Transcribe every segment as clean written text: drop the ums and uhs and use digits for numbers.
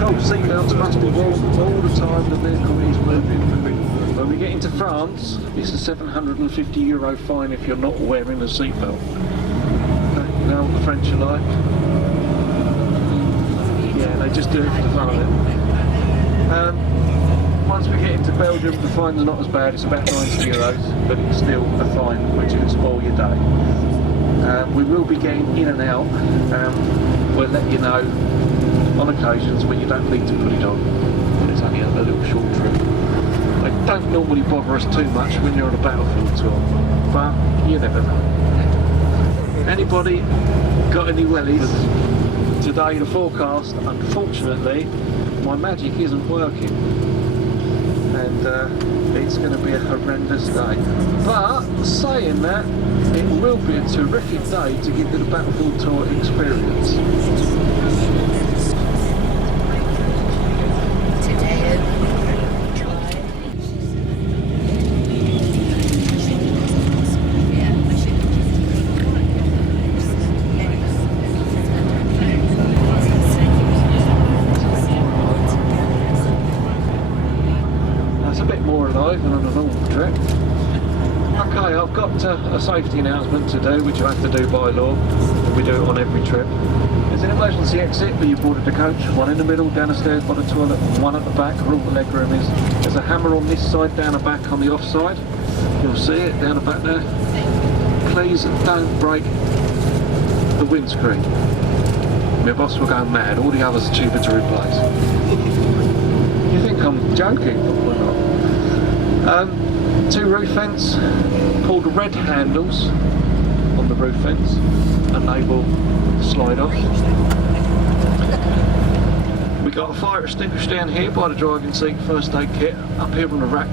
course, seatbelts must be worn all the time the vehicle is moving. When we get into France, it's a €750 fine if you're not wearing a seatbelt. Okay, you know what the French are like? Yeah, they just do it for the fun of it. Once we get into Belgium, the fines are not as bad. It's about €90, but it's still a fine which can spoil your day. We will be getting in and out. We'll let you know on occasions when you don't need to put it on. It's only a little short trip. They don't normally bother us too much when you're on a battlefield tour, but you never know. Anybody got any wellies? Today the forecast, unfortunately, my magic isn't working, and it's going to be a horrendous day. But saying that, it will be a terrific day to give you the battlefield tour experience. Okay, I've got a safety announcement to do, which I have to do by law, and we do it on every trip. There's an emergency exit where you boarded the coach, one in the middle, down the stairs by the toilet, one at the back where all the leg room is. There's a hammer on this side, down the back on the off side. You'll see it down the back there. Please don't break the windscreen. My boss will go mad, all the others are cheaper to replace. You think I'm joking? Or not? Two roof vents called red handles on the roof vents, enable slide off. We got a fire extinguisher down here by the driving seat, first aid kit up here on the rack,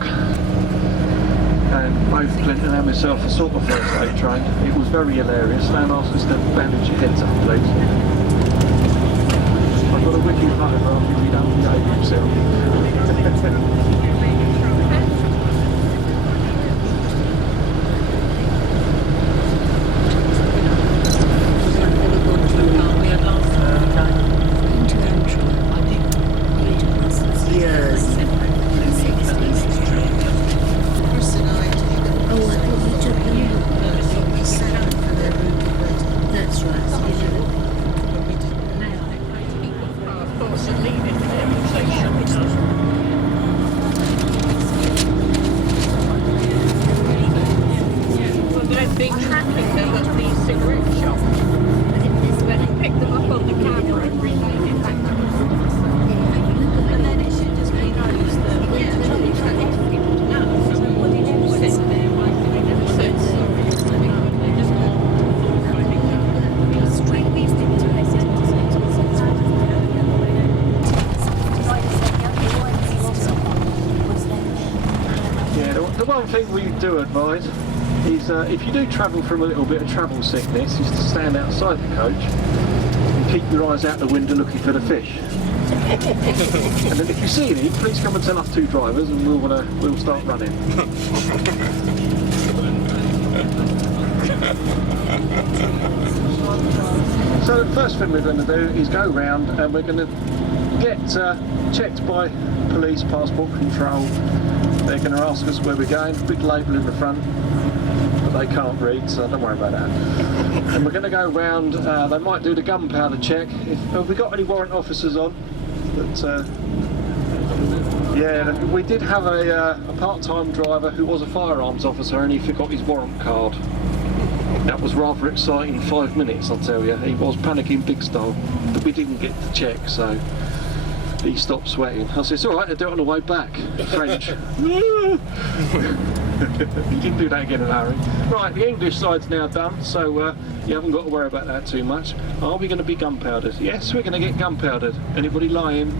and both Clinton and myself are sort of first aid trained. It was very hilarious. Stan asked us to bandage your heads up, please. I've got a wicked photograph if you don't behave yourself. One thing we do advise is if you do travel from a little bit of travel sickness, is to stand outside the coach and keep your eyes out the window looking for the fish. And then if you see any, please come and tell us two drivers and we'll start running. So the first thing we're going to do is go round and we're going to get checked by police, passport control. They're going to ask us where we're going, big label in the front, but they can't read, so don't worry about that. And we're going to go round, they might do the gunpowder check. Have we got any warrant officers on? But, yeah, we did have a part-time driver who was a firearms officer and he forgot his warrant card. That was rather exciting 5 minutes, I'll tell you. He was panicking big style, but we didn't get to check, so he stopped sweating. I said, it's alright, I'll do it on the way back. French. You didn't do that again in a hurry. Right, the English side's now done, so you haven't got to worry about that too much. Are we going to be gunpowdered? Yes, we're going to get gunpowdered. Anybody lying?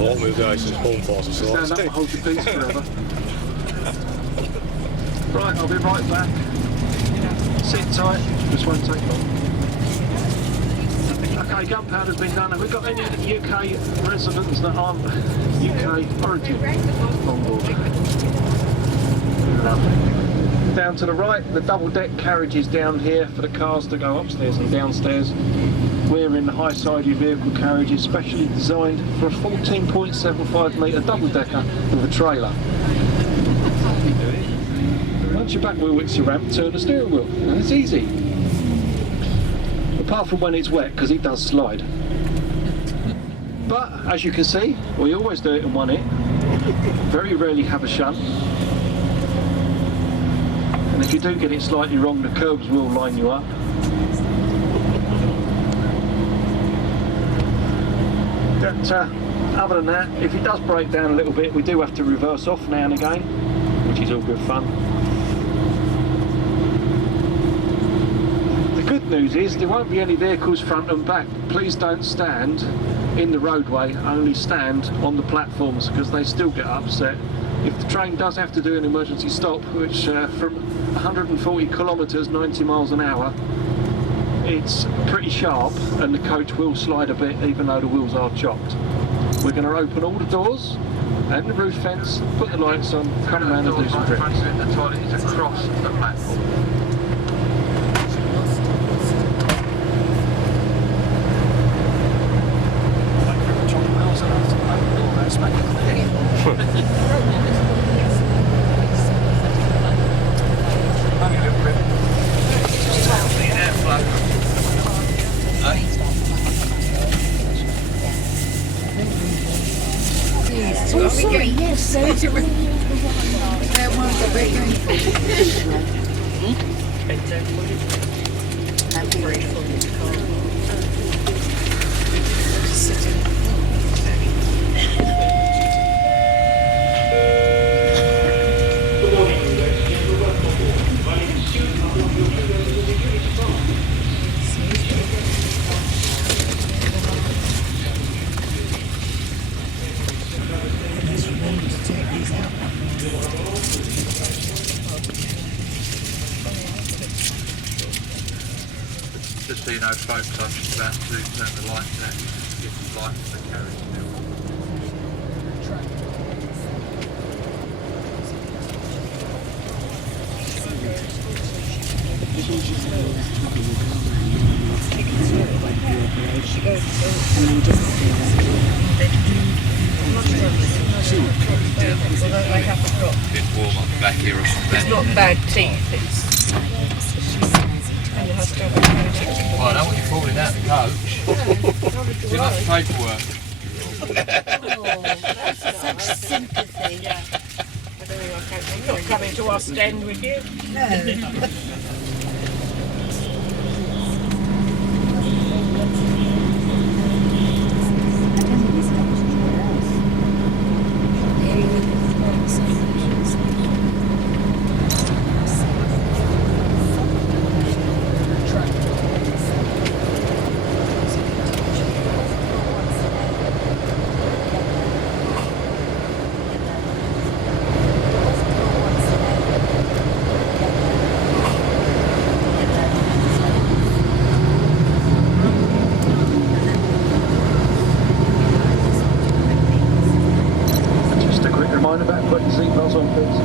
All my guys is home for us. Stand up and hold your peace forever. Right, I'll be right back. Sit tight, this won't take long. Okay, gunpowder's been done. Have we got any UK residents that aren't UK origin on board? Lovely. Down to the right, the double deck carriage is down here for the cars to go upstairs and downstairs. We're in the high-sided vehicle carriage, specially designed for a 14.75 metre double-decker with a trailer. Once your back wheel hits your ramp, turn the steering wheel, and it's easy. Apart from when it's wet, because it does slide. But, as you can see, we always do it in one hit. Very rarely have a shunt. And if you do get it slightly wrong, the curbs will line you up. But other than that, if it does break down a little bit, we do have to reverse off now and again, which is all good fun. The good news is there won't be any vehicles front and back. Please don't stand in the roadway, only stand on the platforms, because they still get upset. If the train does have to do an emergency stop, which from 140 kilometres, 90 miles an hour, it's pretty sharp and the coach will slide a bit even though the wheels are chopped. We're going to open all the doors and the roof fence, put the lights on, come around and do some trips. The toilet is across the platform. Oh, sorry, yes, so it's a one that we're going for. Just so you know, folks, I'm just about to turn the lights out, get the light for the carriage now. Bit warm up the back here or something. It's not bad teeth, it's... Well, I don't want you falling out the coach. Too much paperwork. Such sympathy. Yeah. I'm not coming to Ostend with you. No. About putting seatbelts on, please.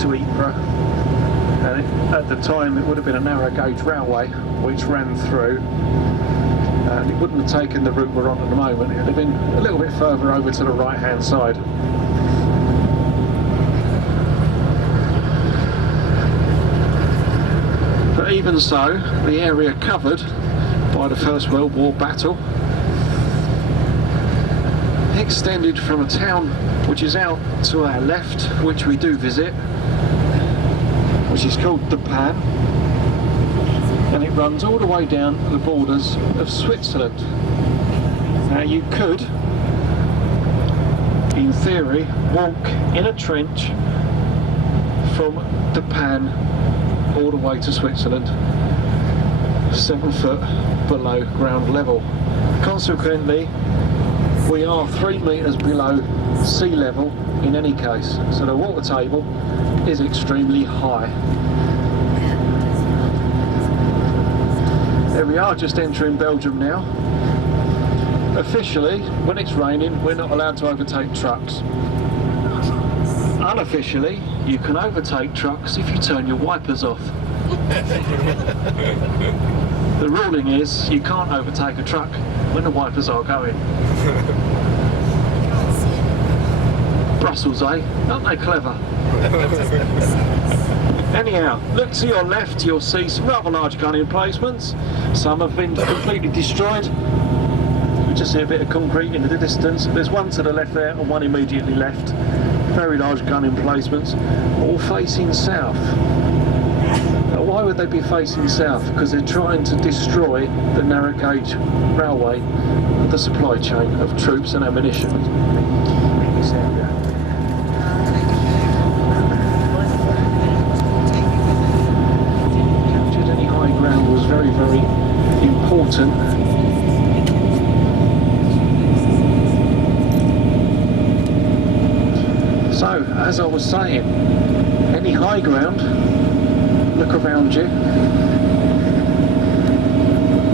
To Ypres, and at the time it would have been a narrow gauge railway which ran through, and it wouldn't have taken the route we're on at the moment. It would have been a little bit further over to the right hand side. But even so, the area covered by the First World War battle extended from a town which is out to our left, which we do visit, which is called the Pan, and it runs all the way down the borders of Switzerland. Now you could, in theory, walk in a trench from the Pan all the way to Switzerland, 7 foot below ground level. Consequently, we are 3 metres below sea level in any case, so the water table is extremely high. There we are, just entering Belgium now. Officially, when it's raining, we're not allowed to overtake trucks. Unofficially, you can overtake trucks if you turn your wipers off. The ruling is you can't overtake a truck when the wipers are going. Brussels, eh? Aren't they clever? Anyhow, look to your left, you'll see some rather large gun emplacements. Some have been completely destroyed. We just see a bit of concrete in the distance. There's one to the left there and one immediately left. Very large gun emplacements, all facing south. Now, why would they be facing south? Because they're trying to destroy the narrow gauge railway, the supply chain of troops and ammunition in this area. Captured any high ground was very, very important. So, as I was saying, any high ground, look around you.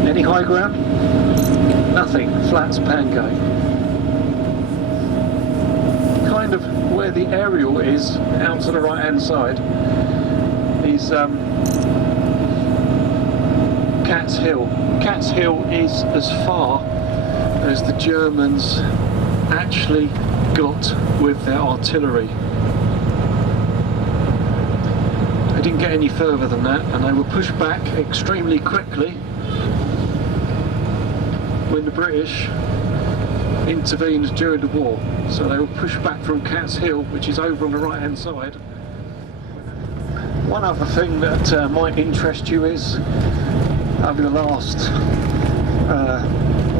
Any high ground? Nothing, flat as a pancake. Kind of where the aerial is, out to the right hand side, is Cat's Hill. Cat's Hill is as far as the Germans actually got with their artillery. They didn't get any further than that, and they were pushed back extremely quickly when the British intervened during the war. So they were pushed back from Cat's Hill, which is over on the right hand side. One other thing that might interest you is, over the last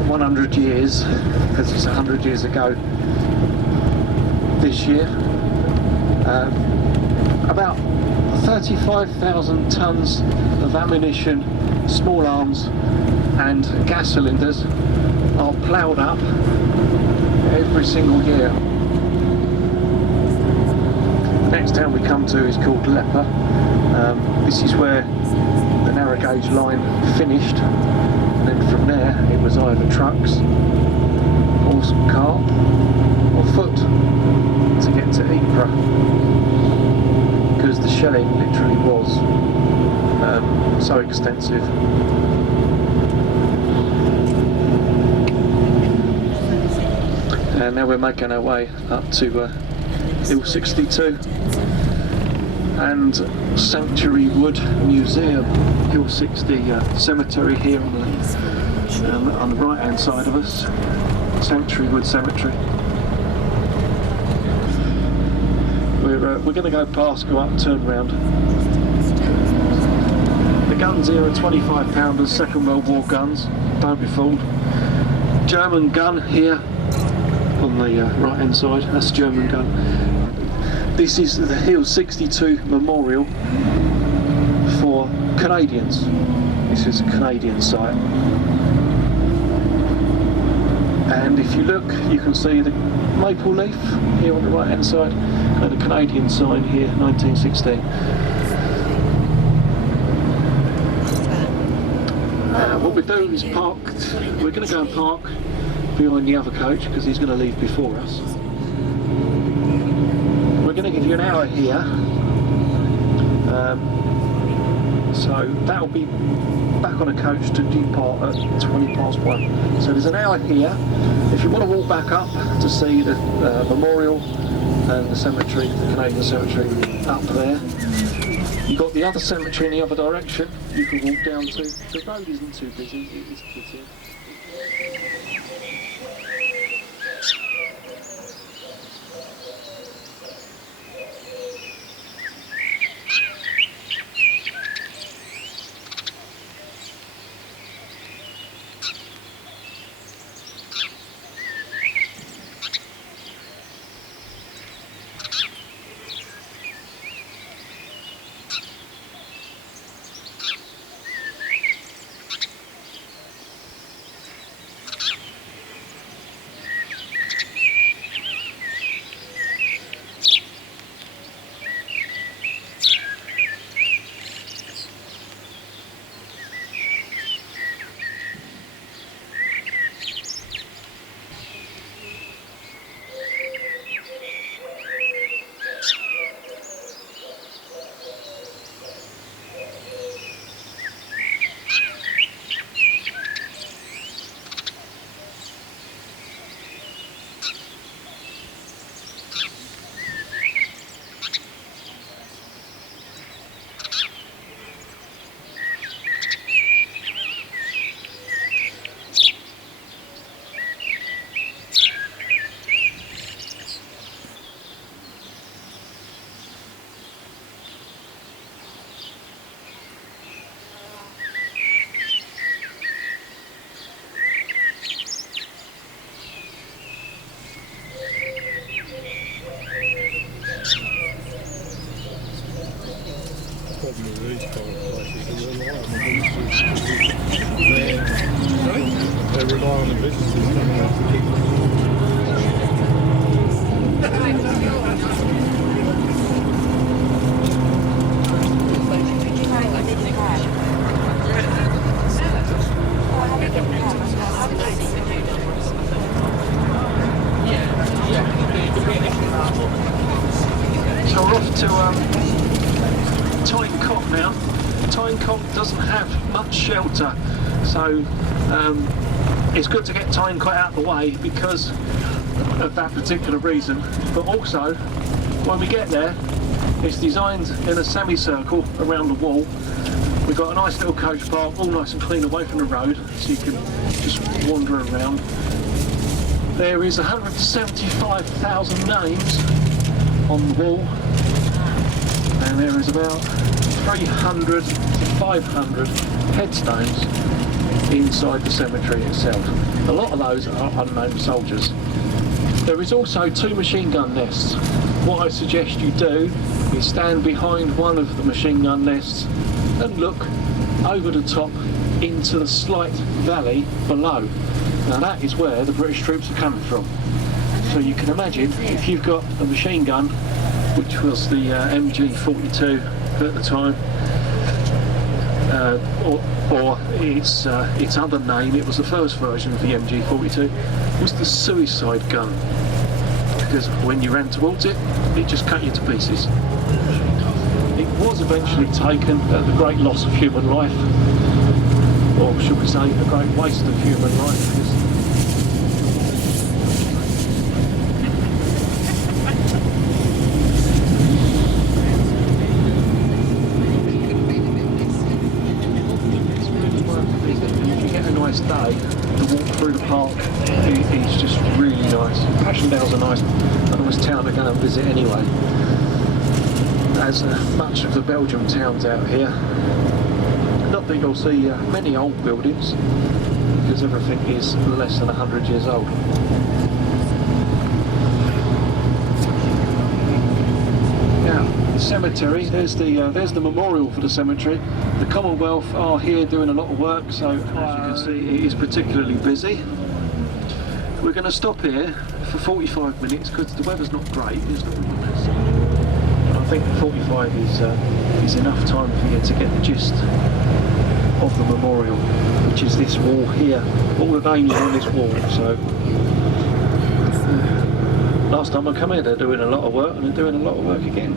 100 years, because it's 100 years ago this year, about 35,000 tonnes of ammunition, small arms and gas cylinders are ploughed up every single year. The next town we come to is called Leper. This is where the narrow gauge line finished, and then from there it was either trucks, horse and cart, or foot to get to Ypres, because the shelling literally was so extensive. And now we're making our way up to Hill 62 and Sanctuary Wood Museum. Hill 60 cemetery here on the right hand side of us, Sanctuary Wood Cemetery. We're going to go past, go up, turn round. The guns here are 25 pounders, Second World War guns, don't be fooled. German gun here on the right hand side, that's a German gun. This is the Hill 62 Memorial for Canadians. This is a Canadian site. And if you look, you can see the maple leaf here on the right hand side and the Canadian sign here, 1916. What we're doing is parked, we're going to go and park behind the other coach because he's going to leave before us. We're going to give you an hour here, so that'll be back on a coach to depart at 20 past 1. So there's an hour here. If you want to walk back up to see the memorial and the cemetery, the Canadian cemetery up there, you've got the other cemetery in the other direction you can walk down to. The road isn't too busy, it is busy. rely on the businesses to keep So we're off to Tyne now. Tyne doesn't have much shelter, so it's good to get Tyne out of the way because of that particular reason. But also, when we get there, it's designed in a semicircle around the wall. We've got a nice little coach park, all nice and clean away from the road, so you can just wander around. There is 175,000 names on the wall, and there is about 300 to 500 headstones inside the cemetery itself. A lot of those are unnamed soldiers. There is also 2 machine gun nests. What I suggest you do is stand behind one of the machine gun nests and look over the top into the slight valley below. Now that is where the British troops are coming from. So you can imagine if you've got a machine gun, which was the MG42 at the time, or its other name, it was the first version of the MG42, was the suicide gun, because when you ran towards it, it just cut you to pieces. It was eventually taken at the great loss of human life, or should we say a great waste of human life. Day, the walk through the park is just really nice. Passchendaele's a nice town to go and visit anyway, as much of the Belgium towns out here. Not that you'll see many old buildings, because everything is less than 100 years old. Now, the cemetery, there's the memorial for the cemetery. The Commonwealth are here doing a lot of work, so as you can see it is particularly busy. We're going to stop here for 45 minutes because the weather's not great, it's not really nice. And I think 45 is enough time for you to get the gist of the memorial, which is this wall here. All the names are on this wall, so last time I come here they're doing a lot of work, and they're doing a lot of work again.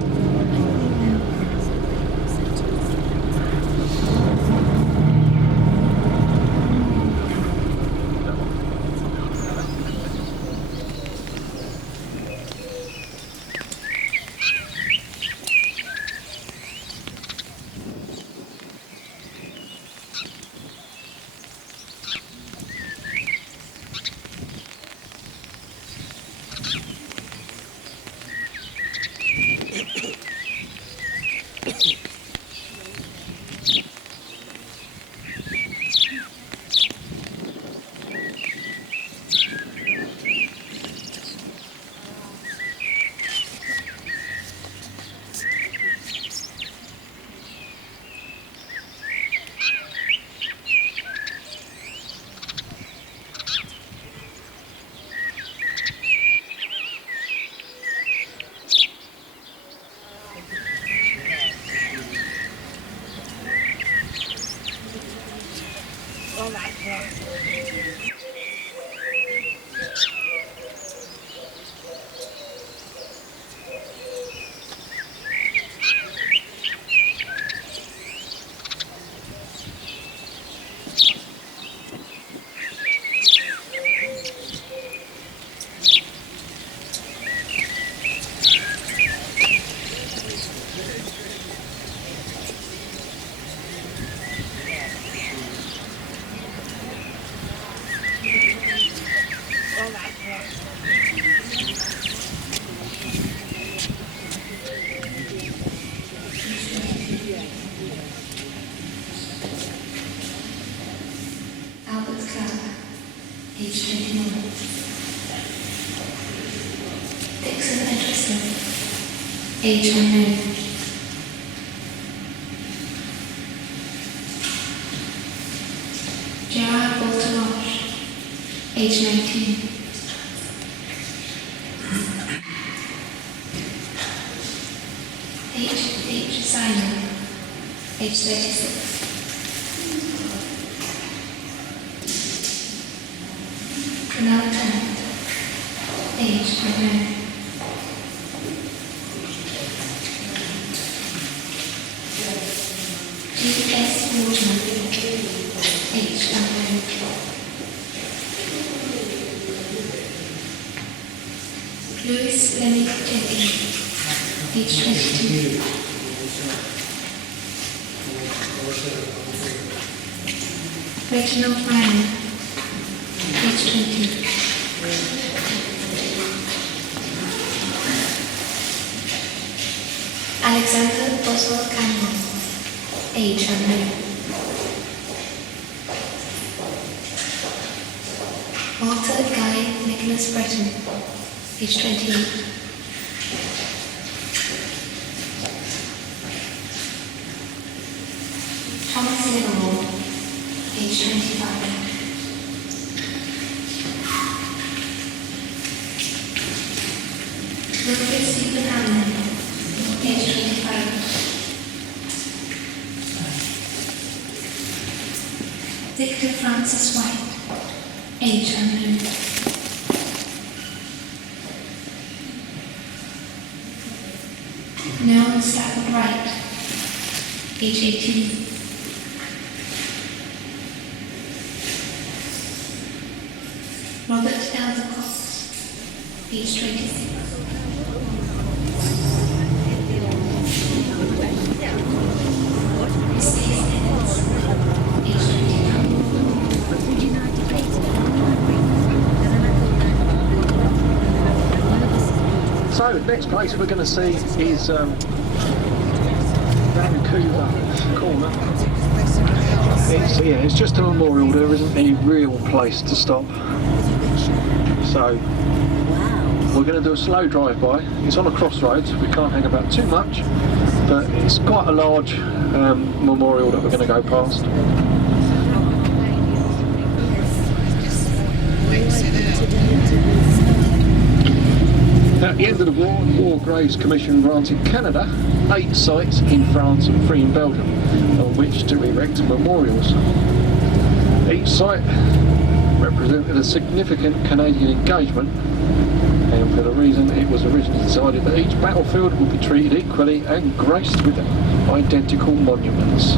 Age unknown. Gerard Baltimosh, age 19. H. Simon, age 36. Prunella Tennant, age unknown. G.S. Waterman, age unknown. Louis Fleming Jenkins, age 22. Reginald Ryan, age 20. Alexander Boswell Campbell, age unknown. Walter Guy Nicholas Breton, age 28. Thomas Livermore, age 25. Wilfred Stephen Hanlon, age 25. Victor Francis White, age unknown. Noel Stafford Wright, age 18. Robert Elder Cox, age 26. So, next place we're going to see is Vancouver Corner. It's just a memorial, there isn't any real place to stop. So, we're going to do a slow drive-by. It's on a crossroads, we can't hang about too much, but it's quite a large memorial that we're going to go past. At the end of the war, the War Graves Commission granted Canada 8 sites in France and 3 in Belgium, on which to erect memorials. Each site represented a significant Canadian engagement, and for the reason it was originally decided that each battlefield would be treated equally and graced with identical monuments.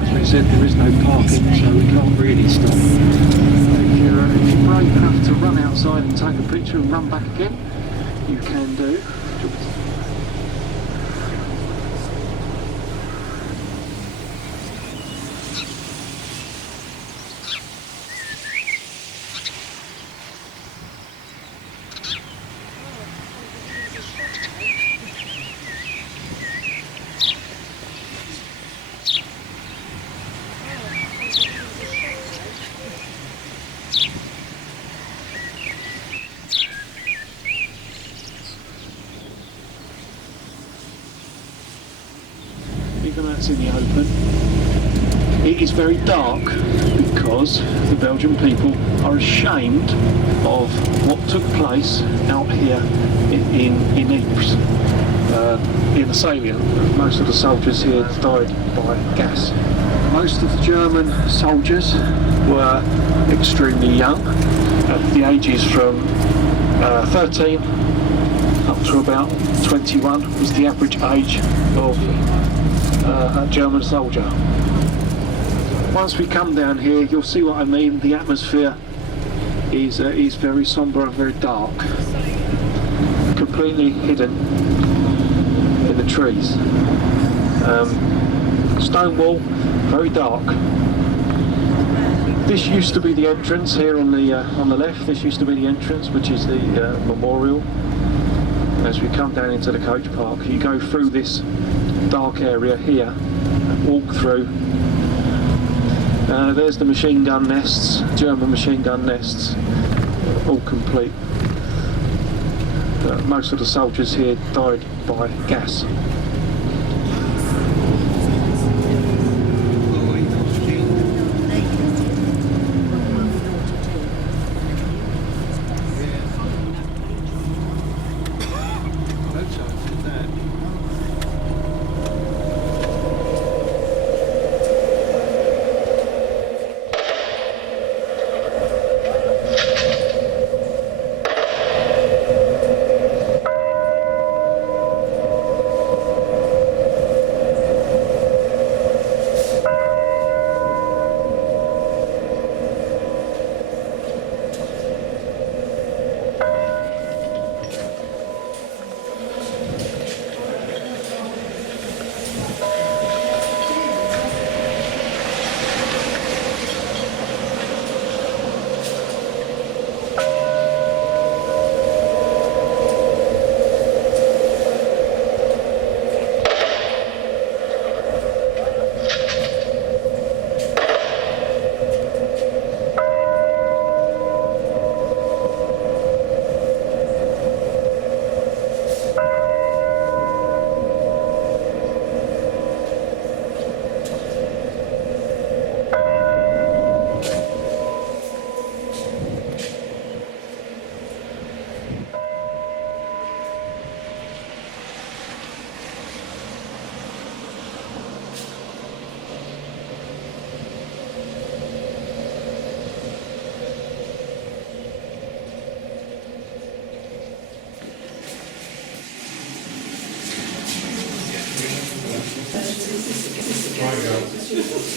As we said, there is no parking, so we can't really stop. If you're brave enough to run outside and take a picture and run back again, you can do. Even though it's in the open, it is very dark because the Belgian people are ashamed of what took place out here in Ypres, in the salient. Most of the soldiers here died by gas. Most of the German soldiers were extremely young, at the ages from 13 up to about 21 was the average age of a German soldier. Once we come down here, you'll see what I mean. The atmosphere is very sombre and very dark, completely hidden in the trees. Stone wall, very dark. This used to be the entrance here on the left. This used to be the entrance, which is the memorial. As we come down into the coach park, you go through this dark area here, walk through. There's the machine gun nests, German machine gun nests, all complete. Most of the soldiers here died by gas.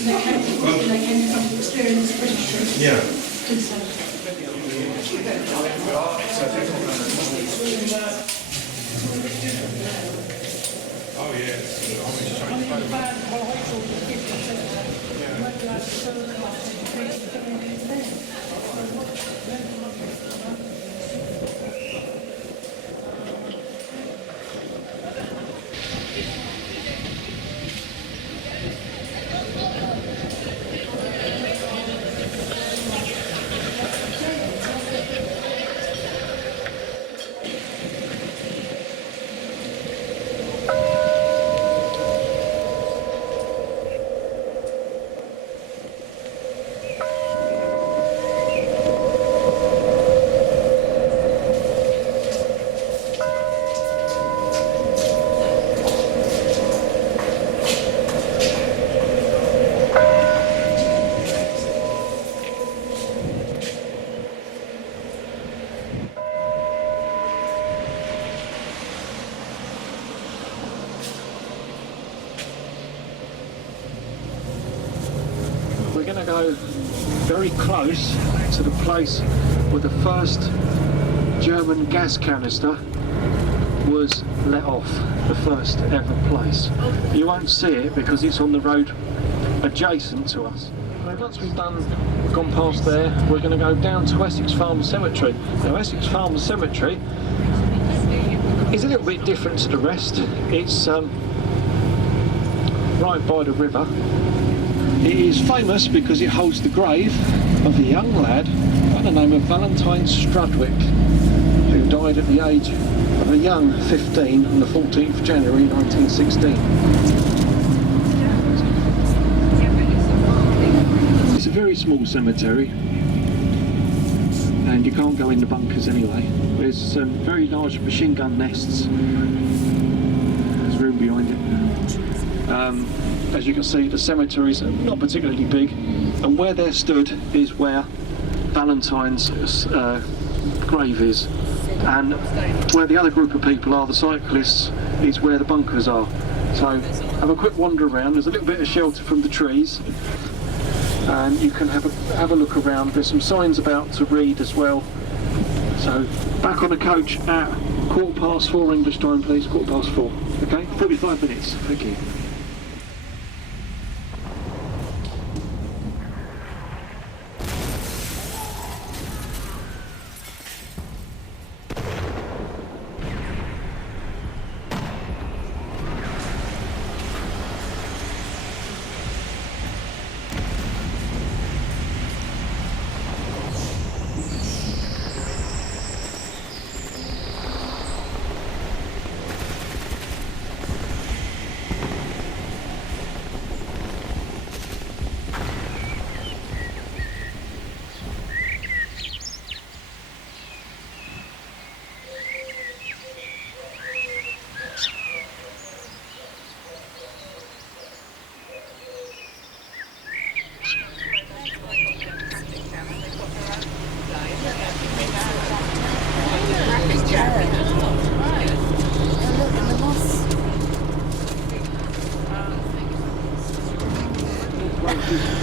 They came from experienced British troops. Yeah. Oh yeah. We're going to go very close to the place where the first German gas canister was let off, the first ever place. You won't see it because it's on the road adjacent to us. Once we've gone past there, we're going to go down to Essex Farm Cemetery. Now Essex Farm Cemetery is a little bit different to the rest. It's right by the river. It is famous because it holds the grave of a young lad by the name of Valentine Strudwick, who died at the age of a young 15 on the 14th of January 1916. It's a very small cemetery and you can't go in the bunkers anyway. There's some very large machine gun nests. There's room behind it. As you can see, the cemeteries are not particularly big, and where they're stood is where Valentine's grave is, and where the other group of people are, the cyclists, is where the bunkers are. So have a quick wander around. There's a little bit of shelter from the trees, and you can have a look around. There's some signs about to read as well. So back on the coach at 4:15 English time, please. 4:15. Okay, 45 minutes. Thank you.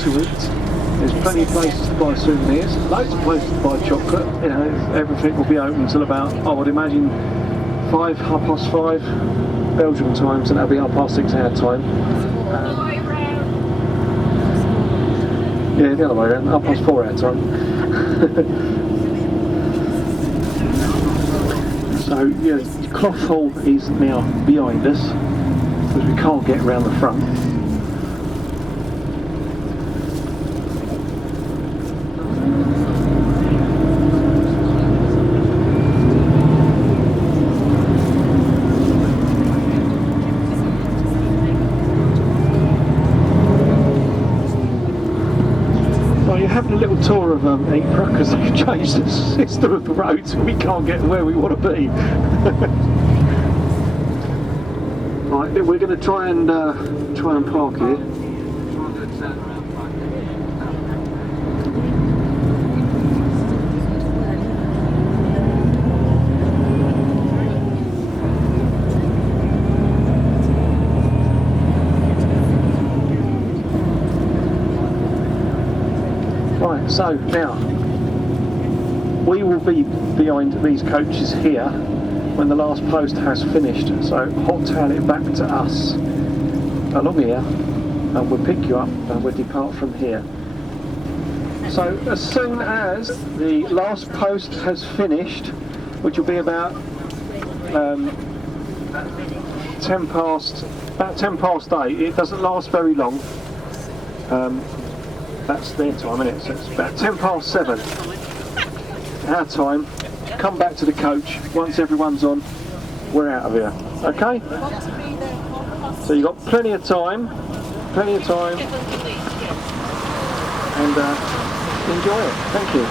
To eat. There's plenty of places to buy souvenirs, loads of places to buy chocolate. You know, everything will be open until about, I would imagine, 5:30 Belgium time, so that'll be 6:30 our time. Yeah, the other way around, 4:30 our time. So yeah, the cloth hall is now behind us because we can't get around the front. Having a little tour of Ypres because they've changed the system of the road so we can't get where we want to be. Right, we're going to try and park here. Right, so now we will be behind these coaches here when the last post has finished. So hot tail it back to us along here, and we'll pick you up and we'll depart from here. So as soon as the last post has finished, which will be about 10 past 8. It doesn't last very long. That's their time, isn't it? So it's about 10 past 7. Our time. Come back to the coach. Once everyone's on, we're out of here. Okay? So you've got plenty of time. And enjoy it. Thank you.